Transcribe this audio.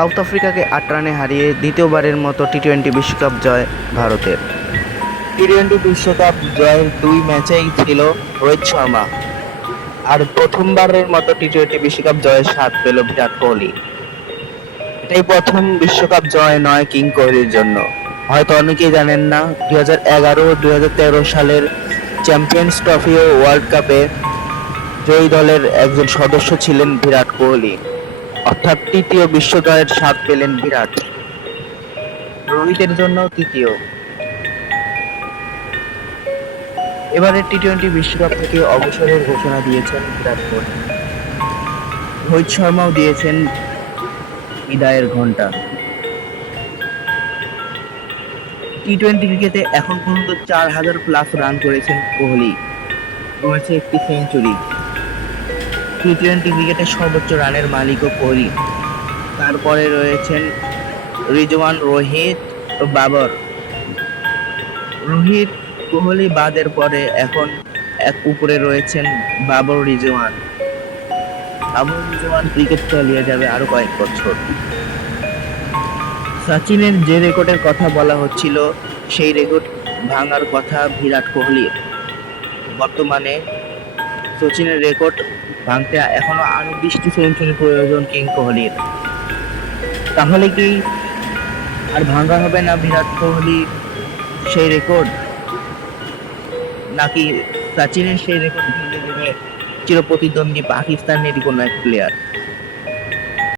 South আফ্রিকাকে আট রানে হারিয়ে দ্বিতীয়বারের মতো টি টোয়েন্টি বিশ্বকাপ জয় ভারতের। টি টোয়েন্টি বিশ্বকাপ জয়ের দুই ম্যাচেই ছিল রোহিত শর্মা। আর প্রথমবারের মতো টি টোয়েন্টি বিশ্বকাপ জয়ের স্বাদ পেল বিরাট কোহলি। এটাই প্রথম বিশ্বকাপ জয় নয় কিং কোহলির জন্য। হয়তো অনেকেই জানেন না দু হাজার এগারো দু হাজার তেরো সালের চ্যাম্পিয়ন্স ট্রফি ও ওয়ার্ল্ড কাপে জয়ী দলের একজন সদস্য ছিলেন বিরাট কোহলি। অর্থাৎ তৃতীয় বিশ্ব জয়ের স্বাদ পেলেন বিরাট। রোহিতের জন্য তৃতীয়। এবারের টি টোয়েন্টি বিশ্বকাপ থেকে অবসরের ঘোষণা দিয়েছেন বিরাট কোহলি। রোহিত শর্মাও দিয়েছেন বিদায়ের ঘণ্টা টি টোয়েন্টি ক্রিকেটে এখন পর্যন্ত চার হাজার প্লাস রান করেছেন কোহলি। রয়েছে একটি সেঞ্চুরি। টি টোয়েন্টি ক্রিকেটে সর্বোচ্চ রানের মালিকও কোহলি। তারপরে রয়েছেন রিজওয়ান রোহিত বাবর। রোহিত, কোহলি বাদের পরে এখন এক উপরে রয়েছেন বাবর রিজওয়ান। বাবর রিজওয়ান ক্রিকেট চালিয়ে যাবে আরও কয়েক বছর। সচিনের যে রেকর্ডের কথা বলা হচ্ছিল, সেই রেকর্ড ভাঙার কথা বিরাট কোহলির। বর্তমানে সচিনের রেকর্ড ভাঙতে এখনও আরও বৃষ্টি সেঞ্চুরি প্রয়োজন কিং কোহলির। তাহলে কি আর ভাঙা হবে না বিরাট কোহলি সেই রেকর্ড নাকি সচিনের সেই রেকর্ড ভেঙে দেবে চিরপ্রতিদ্বন্দ্বী পাকিস্তানের কোনো এক প্লেয়ার